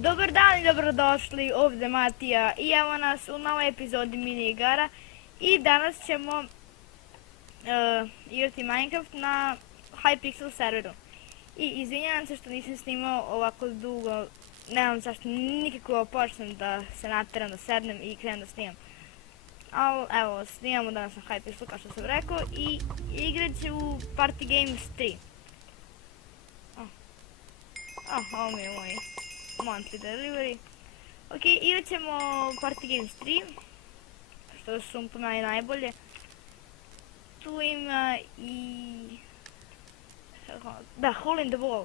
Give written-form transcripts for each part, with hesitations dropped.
Dobar dan i dobrodošli, ovdje Matija i evo nas u novoj epizodi mini igara i danas ćemo igrati Minecraft na Hypixel serveru. I izvinjavam se što nisam snimao ovako dugo, nemam zašto nikako počnem da se nateram, da sednem i krenem da snimam. Ali evo, snimamo danas na Hypixelu kao što sam rekao i igrat ću Party Games 3. Ovo mi je moj monthly delivery. Ok, igrat ćemo Party Games 3, što su po meni najbolje. Tu ima i... da, Hole in the Wall,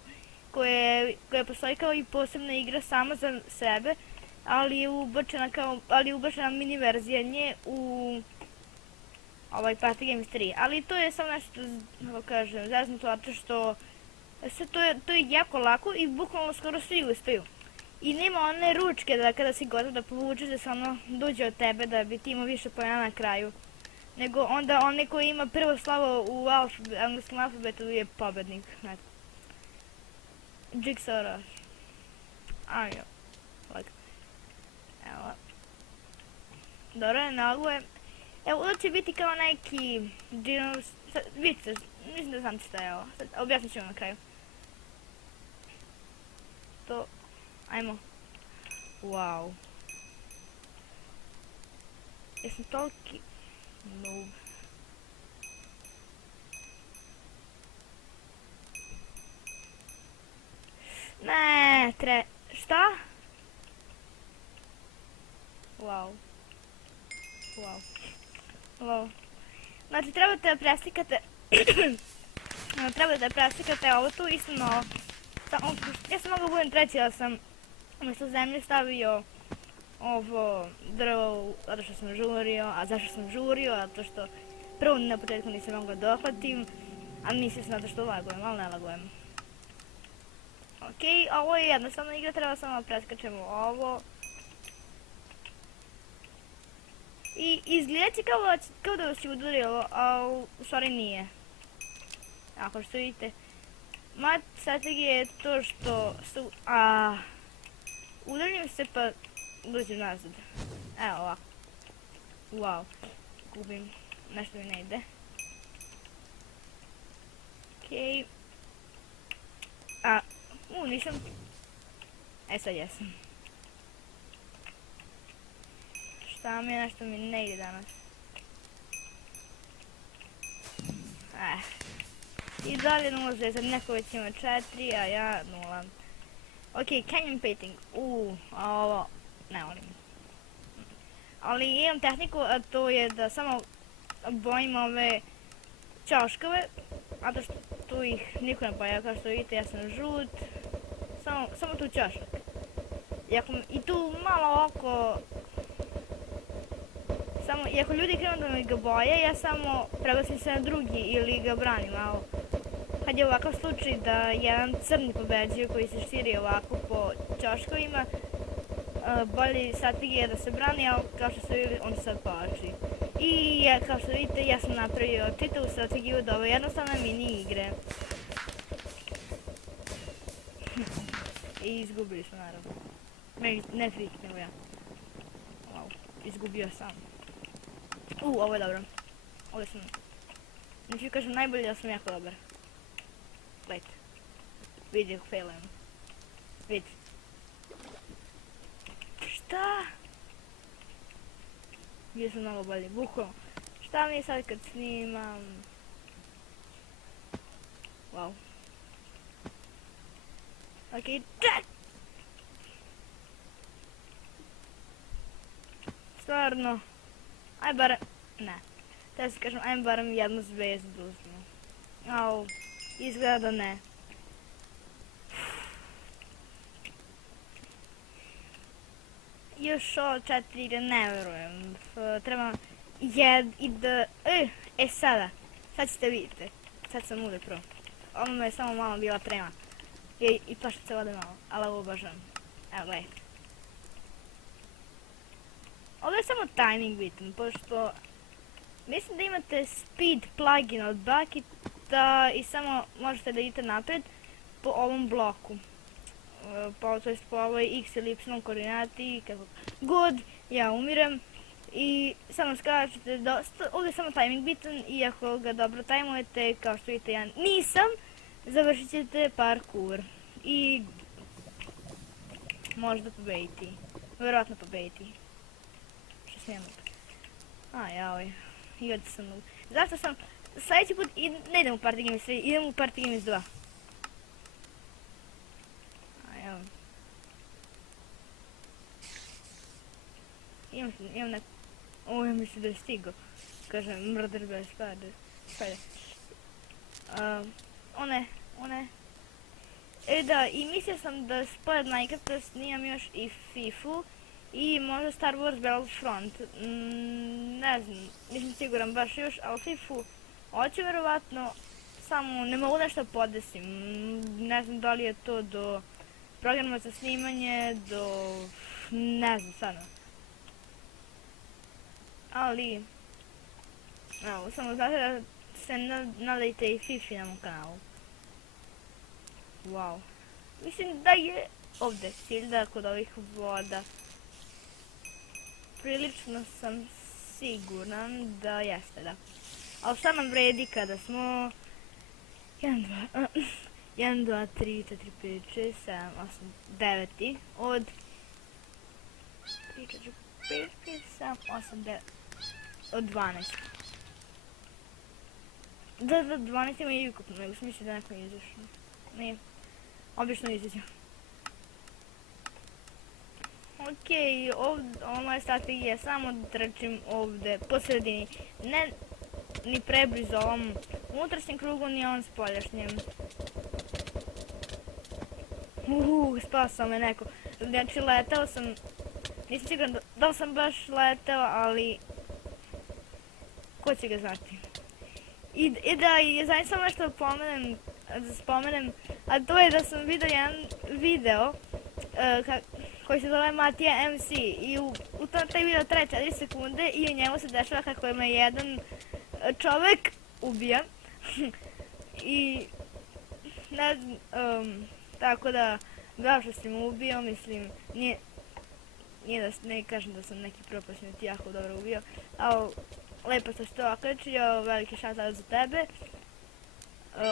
koja postoji kao i posebna igra sama za sebe, ali je ubačena mini verzija nje u ovaj Party Games 3. Ali to je samo nešto, kako kažem, zaznuto, zato što to je jako lako i bukvalno skoro svi uspeju. I nema one ručke da kada si gotov da povučeš da se ono dođe od tebe da bi ti imao više pojena na kraju. Nego onda onaj koji ima prvo slovo u engleskom alfabetu je pobednik. Jigsaw Rush. Ajde. Evo. Dobro je, nago je. Evo, ovdje će biti kao neki dinos... vidite, mislim da znam šta je ovo. Objasnit ću vam na kraju. To... ajmo. Wow. Jesam toliki... noob. Ne, šta? Wow. Wow. Znači, trebate da preslikate... trebate da preslikate ovo tu isto na ovo. Ja sam mogao budem treći da sam umjesto zemlje stavio ovo drvo zato što sam žurio, a zašto sam žurio? Zato što prvo na početku nisam mogla dohvatim, a mislim zato što lagujem, ali ne lagujem. Ok, ovo je jednostavna igra, treba samo preskačemo ovo. I izgledat će kao da vas je udarilo, a u stvari nije. Ako što vidite. Moja strategija je to što su... udarim se pa dođem nazad. Evo ovako. Wow. Gubim. Nešto mi ne ide. Okej. Nisam... sad jesam. Šta mi je, nešto mi ne ide danas. I dalje 0 za neko već ima 4, a ja 0. Ok, canyon painting. Ovo ne volim. Ali imam tehniku, a to je da samo bojim ove ćoškove, a to što tu ih niko ne boja, kao što vidite ja sam žut. Samo tu ćošak. I tu malo oko... i ako ljudi krenu da mi ga boje, ja samo preglasim se na drugi ili ga branim malo. Kad je ovakav slučaj da jedan crni pobeđuje koji se širi ovako po ćoškovima, bolje strategija je da se brani, ali kao što ste vidjeli on se sad povlači. I kao što vidite ja sam napravio čitavu strategiju od ove jednostavne mini igre. I izgubili smo naravno. Ne Frik, nego ja. Wow, izgubio sam. Ovo je dobro. Ovdje sam... neću kažem najbolje da sam jako dobar. Gledajte. Vidi kako failujem. Vidi. Šta? Bio sam mnogo bolji. Bukvalno. Šta mi je sad kad snimam? Wow. Ok, ček! Stvarno. Aj barem... ne. Treba se kažem, ajme barem jednu zvezdu uzmem. Au. Izgleda da ne. Još ovo 4 igre, ne verujem. Treba sada. Sad ćete vidite. Sad sam ude pro. Ovo me je samo malo bila trema. I plašit se vode malo, ali ovo obožavam. Evo gledajte. Ovo je samo timing bitan, pošto mislim da imate speed plugin od Bucketa i samo možete da idete napred po ovom bloku. to jest po ovoj x ili y koordinati, kako god, ja umirem. I samo skačete dosta, ovdje je samo timing bitan i ako ga dobro tajmujete, kao što vidite ja nisam, završit ćete parkour i možda pobediti, vjerojatno pobediti. Što se nema? Jaoj, i ovdje sam noob. Zašto sam, sljedeći put ne idem u Party Games 3, idem u Party Games 2. Evo. Imam neko... ja mislim da je stigao. Kaže, murder by spider. One. Da, i mislio sam da pored Minecrafta snimam još i FIFU i možda Star Wars Battlefront. Ne znam, nisam siguran baš još, ali FIFU hoću vjerovatno, samo ne mogu nešto podesim. Ne znam da li je to do programa za snimanje, ne znam stvarno. Ali, evo, samo znate da se nadajte i Fifi na mom kanalu. Wow. Mislim da je ovdje Hilda kod ovih voda. Prilično sam siguran da jeste, da. Ali šta nam vredi kada smo 1, 2, 3, 4, 5, 6, 7, 8, 9 od 3, 4, 5, 7, 8, 9 od 12. Da, 12 ima i ukupno, nego sam mislio da neko je izašao. Nije. Obično izađe. Okej, ova moja strategija je samo da trčim ovdje po sredini. Ne ni preblizu ovom unutrašnjem krugu, ni ovom spoljašnjem. Spasao me neko. Znači, letao sam, nisam siguran da li sam baš letao, ali ko će ga znati. I da, zajedno sam nešto da spomenem, a to je da sam vidio jedan video koji se zove Matija MC i u taj video traje 4 sekunde i u njemu se dešava kako me jedan čovjek ubija i ne znam, tako da bravo što si mu ubio, mislim, nije da ne kažem da sam neki propasni ti jako dobro ubio, ali lepo što si to okačio, veliki šaut za tebe.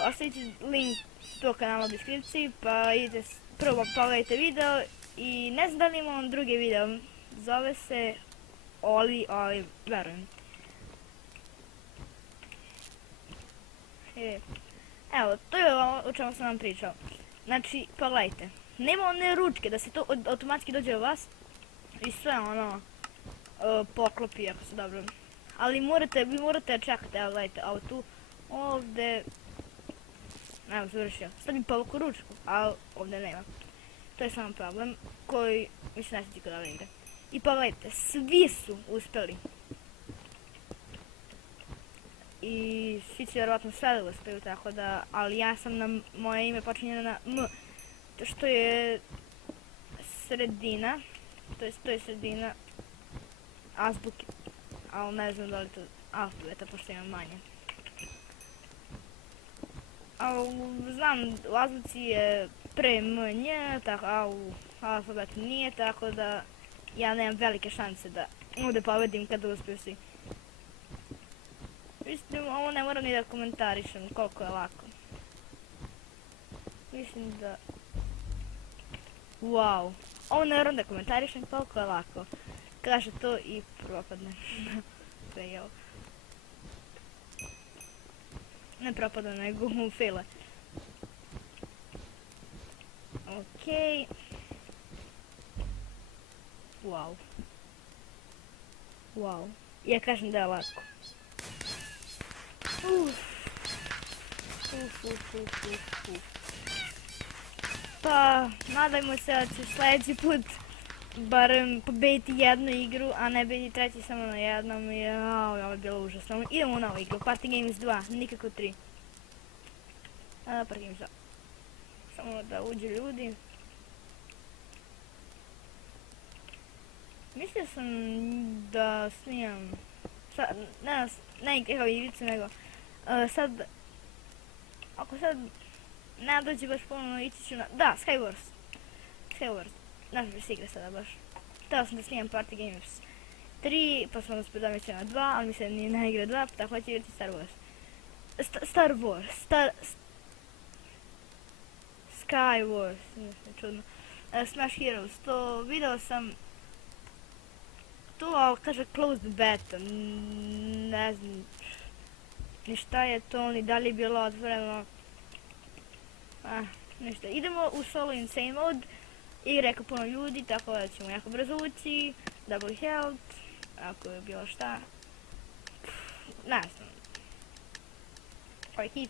Ostavit ću link tog kanala u deskripciji, pa idete prvo pogledajte video i ne znam da li imam drugi video, zove se Oli, verujem. Evo, to je o čemu sam vam pričao. Znači, pogledajte, nema one ručke da se to automatski dođe u vas i sve ono poklopi ako se dobro. Ali vi morate čekati, evo gledajte, evo tu, ovdje, evo završio, sad mi povuku ručku, ali ovdje nema. To je samo problem koji mi se neće nikada ide. I pogledajte, svi su uspjeli. I svi će vjerovatno sve da uspiju, tako da, ali ja sam na moje ime počinjeno na M, to što je sredina, to je sredina azbuke, ali ne znam da li to alfabeta, pošto imam manje. Znam, u azbuci je pre M, nje, a u alfabetu nije, tako da ja nemam velike šanse da ovdje pobedim kada uspiju svi. Mislim, ovo ne moram ni da komentarišem koliko je lako. Mislim da... Wow, ovo ne moram da komentarišem koliko je lako. Kaže to i propadne. Fail. Ne propada, nego mu faile. Okej. Wow. Wow. Ja kažem da je lako. Pa, nadajmo se da ću sljedeći put barem pobediti jednu igru, a ne biti treći samo na jednom. Ovo je bilo užasno. Idemo u novu igru, Party Games 2, nikako 3. Party Games 2. Samo da uđu ljudi. Mislio sam da snimam, ne kao igricu, nego sad, ako sad ne dođe baš ponovno, ići ću na, da, Skywars. Sky Wars. Znaš da se igra sada baš. Htio sam da snimam Party Games 3, pa sam uspio da mi se na 2, ali mi se ni ne igra 2, pa tako ću igrati Star Wars. Sky Wars, čudno. Smash Heroes, to video sam tu, ali kaže closed beta, ne znam ni šta je to, ni da li je bilo otvoreno. Ništa, idemo u solo insane mode, igra je puno ljudi, tako da ćemo jako brzo ući, double health, ako je bilo šta, ne znam, ovaj hit.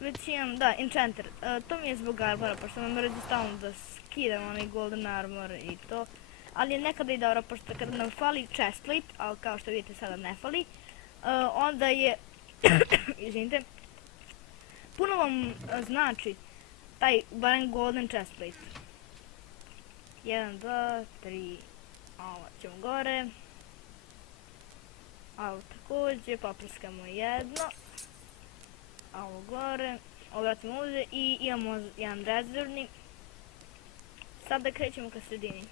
Već imam, da, enchanter, to mi je zbog armora, pošto me mrzi stalno da skidam onaj golden armor i to, ali je nekada i dobro, pošto kada nam fali chestplate, ali kao što vidite sada ne fali, onda je, izvinite, puno vam znači taj barem golden chestplate. 1, 2, 3, ovo ćemo gore, ovo također, poprskamo jedno, ovo gore, obratimo ovdje i imamo jedan rezervni. Sada krećemo ka sredini.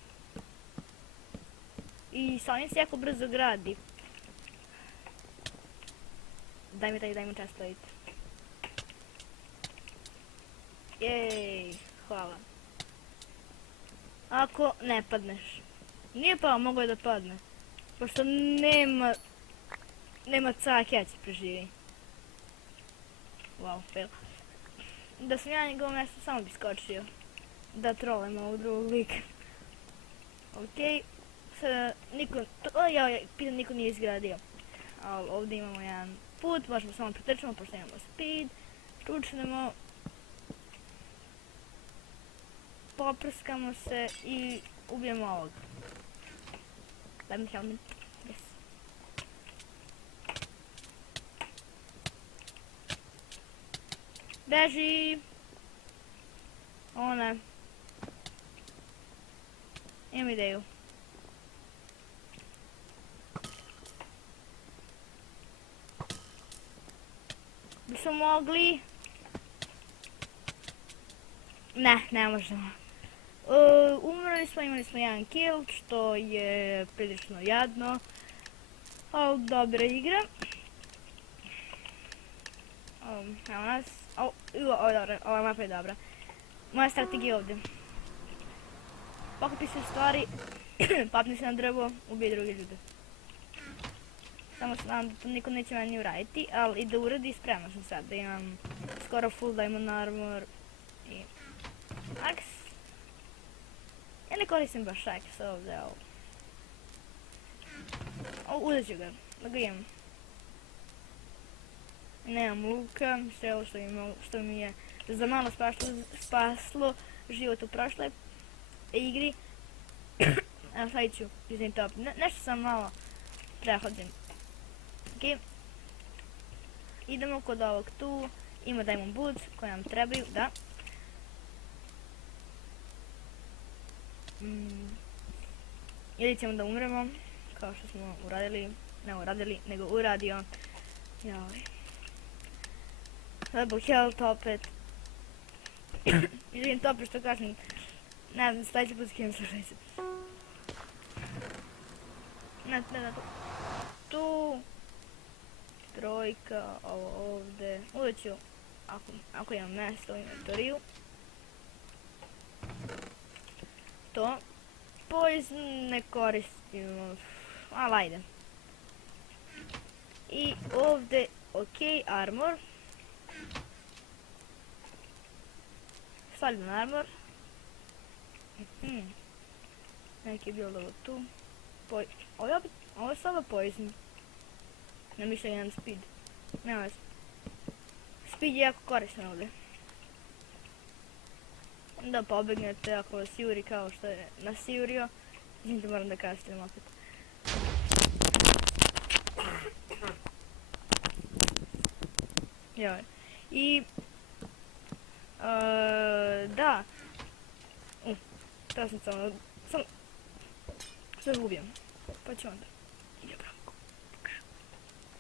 I sa ovim se jako brzo gradi. Daj mi chestplate. Jej, hvala. Ako ne padneš. Nije pao, mogo je da padne. Pošto nema cak, ja ću preživi. Wow, fail. Da sam ja na njegovom mjestu samo bi skočio. Da trolem ovog drugog lika. Okej. Sada niko nije izgradio. Ali ovdje imamo jedan put, možemo samo pretrčamo pošto imamo speed. Čučnemo. Poprskamo se i ubijemo ovog. Daj mi helmet. Yes. Beži! O ne. Imam ideju. Bismo mogli... Ne možemo. Umrli smo, imali smo jedan kill, što je prilično jadno. Ali dobra igra. Evo nas. Ova mapa je dobra. Moja strategija je ovdje. Pokupi se stvari, papni se na drvo, ubije druge ljude. Samo se nadam da to niko neće meni uraditi, ali i da uradi spremno sam sad, da imam skoro full diamond armor i axe. Ja ne koristim baš axe ovdje, uzet ću ga, da ga imam. Nemam luka, sve ovo što mi je za malo spaslo život u prošloj igri. Evo sad ću izim top, nešto sam malo prehodim. Ok, idemo kod ovog tu, ima diamond boots koje nam trebaju, da. Ili ćemo da umremo, kao što smo uradili, nego uradio. Joj. Double health opet. Izvijem to što kažem. Ne znam, stajte pod skinem, slušajte. Ne, tu. Trojka, ovo ovdje. Uvijek ću, ako imam mjesto u inventoriju. To. Poison ne koristimo, ali ajde. I ovdje, ok, armor. Stavljam armor. Neki je bilo ovo tu. Ovo je sada poison. Ne mislim jedan speed. Nema veze. Speed je jako koristan ovdje. Da pobegnete ako vas juri kao što je nas jurio. Izvinite, moram da kastim opet. Joj. I... da. To sam samo... Sve ubijem. Pa ću onda.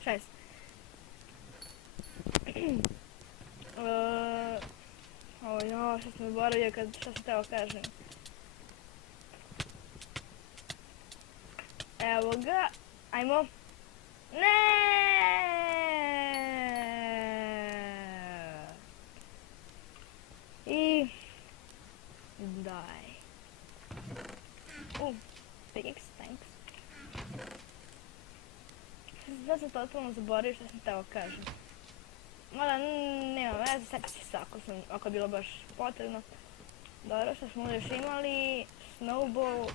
Šest. Ovo ja, što sam zaboravio što sam teo kažem. Evo ga, ajmo. Ne! I... daj. Pickaxe, thanks. Da sam totalno zaboravio što sam teo kažem. Mada nema veze, sad će se ako je bilo baš potrebno. Dobro, što smo još imali, snowball,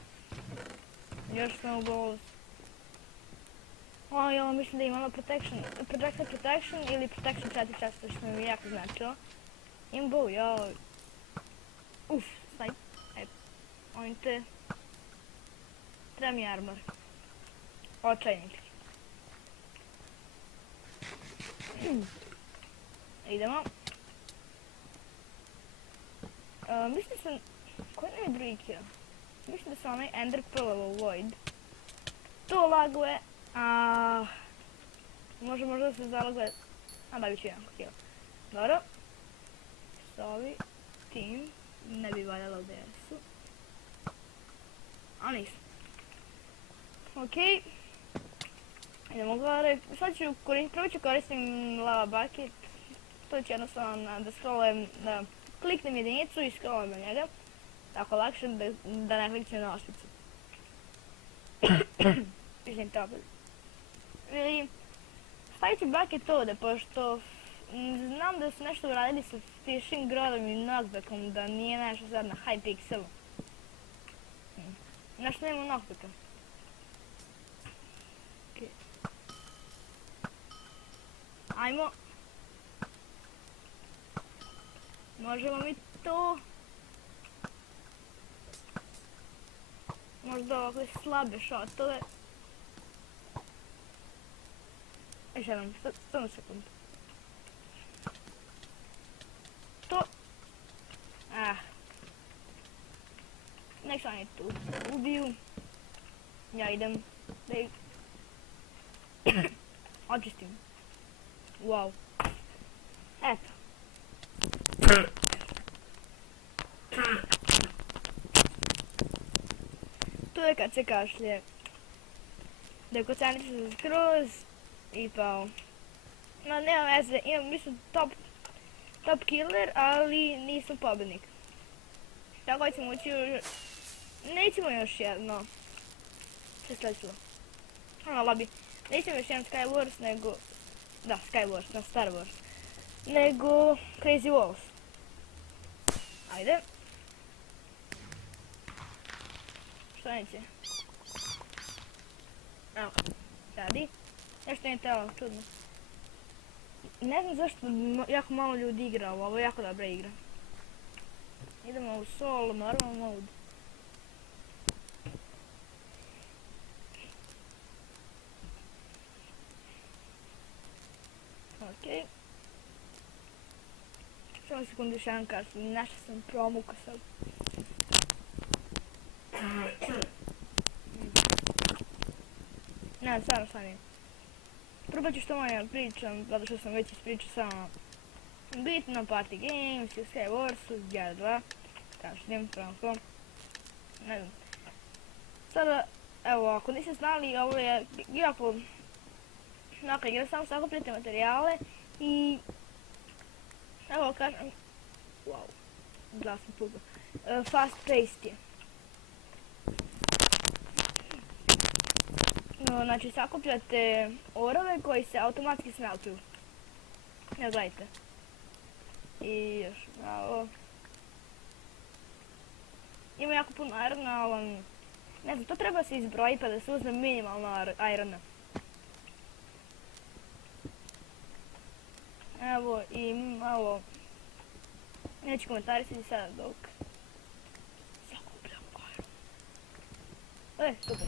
još snowballs. Ja mislim da imamo protection ili protection 4 časta, što mi je jako značilo. Imbo, joj. Snipe, ojte. Treba mi armor. Očajnik. Idemo. Mislim da sam... Koji nam je drugi kill? Mislim da sam onaj Ender Pearl Void. To laguje. Možda da se zalaguje. Da bit ću jedan kill. Dobro. Sovi. Team. Ne bi valjalo da jesu. A nisu. Okej. Idemo gore. Sad ću prvo ću koristim lava bucket. To ću jednostavno da scrollujem, da kliknem jedinicu i scrollujem na njega. Tako lakše da ne kliknem na ošpicu. Mislim to. Ili stavit ću bucket ovdje, pošto znam da su nešto uradili sa fishing rodom i knockbackom, da nije nešto sad na high pixelu. Nešto nema knockbacka. Ajmo. Možemo mi to. Možda ovakve slabe šotove. Još jednom, samo sekund. To. Nek se oni tu ubiju. Ja idem da ih očistim. Wow. Eto. Tu je kad se kašlje. Dekoncentriš se skroz i pao. No, nema veze, mislim top killer, ali nisam pobednik. Tako ćemo ući nećemo još jedno. Što je sledećilo? Lobby. Nećemo još jedan Skywars, nego... Da, Skywars, na Star Wars. Nego Crazy Walls. Ajde. Što neće? Evo, radi. Nešto nije telo, čudno. Ne znam zašto jako malo ljudi igra ovo je jako dobra igra. Idemo u solo, normal mode. Okej. Samo sekundu još jedan kart, našla sam promuka sad. Ne, stvarno stani. Probat ću što manje pričam, zato što sam već ispričao samo bitno, Party Games, u Skywarsu, Gear 2, kašljem, franko, ne znam. Sada, evo, ako niste znali, ovo je jako igra, samo sakupljate materijale i evo kažem, wow, glasno pugo, fast paced je. Znači sakupljate orove koji se automatski smeltuju. Evo gledajte. I još malo. Ima jako puno irona, ali ne znam, to treba se izbroji pa da se uzme minimalno irona. Evo i malo. Neću komentarisati sada dok sakupljam iron. Super.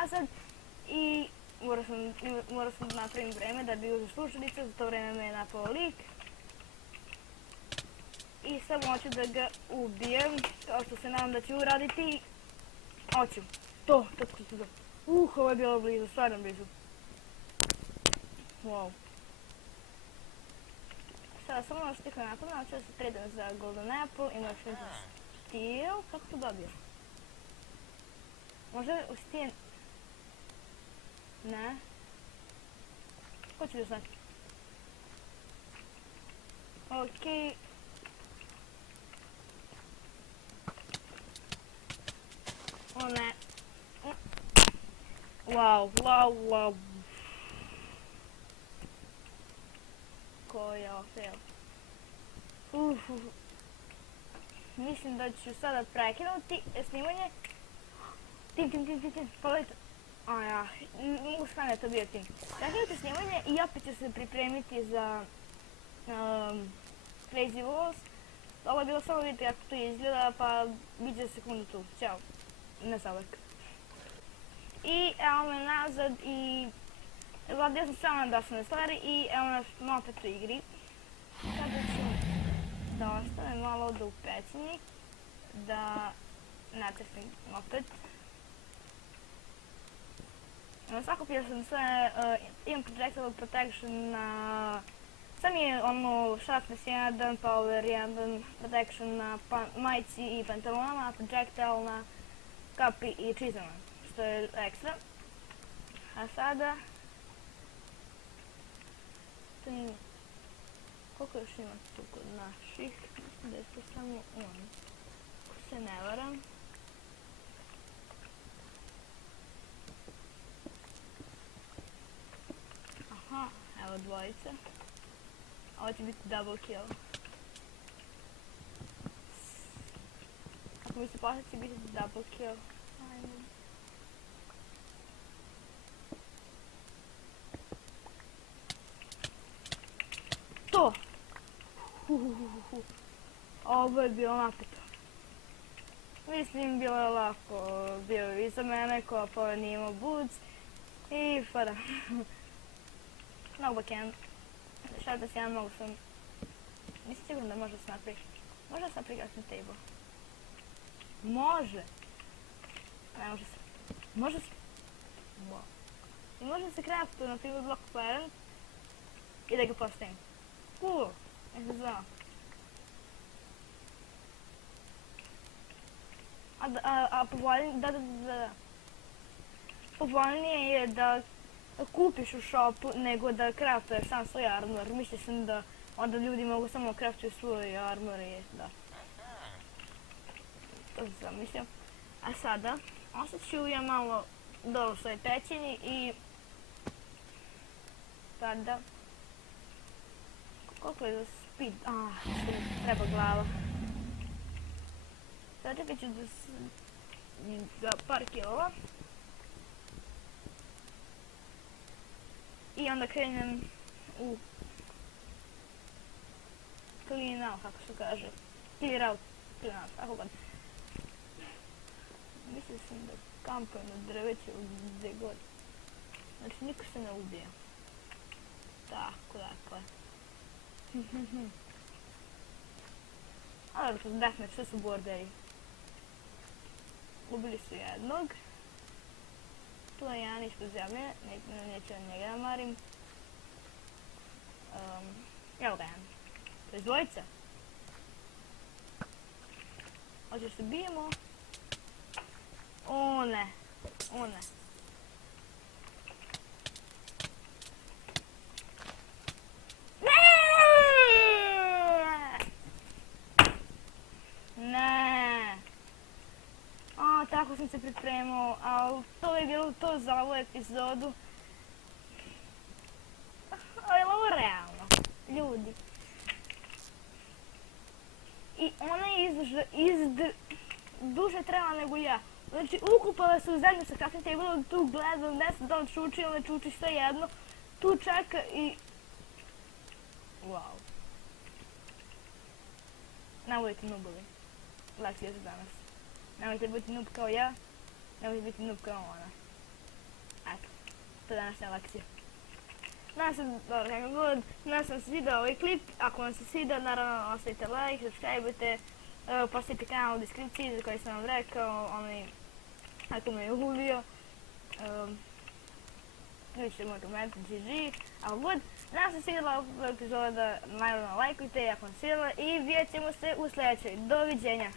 nazad i morao sam da napravim vreme da bi uzeo slušalice, za to vreme me je napao lik. I sad hoću da ga ubijem, kao što se nadam da ću uraditi. Hoću. To. Ovo je bilo blizu, stvarno blizu. Wow. Sada samo ono što tih napravim, hoću da se tradam za Golden Apple i Merchant Steel. Kako to dobio? Može u Steam... Ne. Ko će da znati? Okej. O ne. Wow. Koji je ovo fail. Mislim da ću sada prekinuti snimanje. Tim, pogledajte. Mogu stane to bio tim. Prekinuti snimanje i opet ću se pripremiti za Crazy Walls. Ovo je bilo samo vidjeti kako to izgleda, pa bit će sekundu tu. Ćao. Ne zavek. I evo me nazad i vladio sam samo na dosadne stvari i evo nas opet u igri. Sada ću da ostavim malo ovdje u pećini, da natresnim opet. Sakupio sam sve, imam projectile protection na... Sam je ono sharpness 1, power 1, protection na majici i pantalonama, projectile na kapi i čizama, što je ekstra. A sada... Koliko još ima tu kod naših? Mislim da je to samo on. Ako se ne varam. Aha, evo dvojica. Ovo će biti double kill. Ako mi se posle će biti double kill. Ajmo. To! Ovo je bilo napeto. Mislim, bilo je lako. Bio je iza mene, ko pa nije imao boots. I pa da. Mnogo backend. Šarda se jedan mogu sam... Nisam sigurno da može da se napravi. Može da se napravi crafting table. Može! Ne može se. Može se... Wow. I može da se craftuje, na primjer, block parent i da ga postavim. Cool! Nek se znao. A povoljnije je da kupiš u shopu nego da craftuješ sam svoj armor. Mislio sam da onda ljudi mogu samo craftuju svoj armor i da. To sam mislio. A sada, ostat ću ja malo dole u svojoj pećini i... Sada... Koliko je za speed? Treba glava. Sada čekat ću da par kilova. I onda krenem u clean out, kako se kaže. Clear out, tako god. Mislio sam da kampujem na drveće gdje god. Znači niko se ne ubije. Tako, dakle. Ali to deathmatch, sve su borderi. Ubili su jednog. Tu je jedan ispod zemlje, neću na njega namarim. Evo ga jedan. To je dvojica. Hoćeš se bijemo? O ne. Ne! Tako sam se pripremao, ali to je bilo to za ovu epizodu. Ali ovo je realno, ljudi. I ona je duže trela nego ja. Znači, ukupala se u zemlju sa crafting table, tu gledam, ne znam da li čuči ili ne čuči, sve jedno. Tu čeka i... Wow. Nemojte nubovi. Lekcija za danas. Nemojte biti noob kao ja, nemojte biti noob kao ona. današnja lekcija. Nadam se, dobro, kako god, nadam se vam se svidao ovaj klip. Ako vam se svidao, naravno ostavite like, subscribe-ujte, postavite kanal u deskripciji za koji sam vam rekao, ako me je uhulio. Pišite moj komentar, GG, ako god. Nadam se svidjela ova epizoda, naravno lajkujte ako vam svidjela i vidjet ćemo se u sljedećoj. Doviđenja!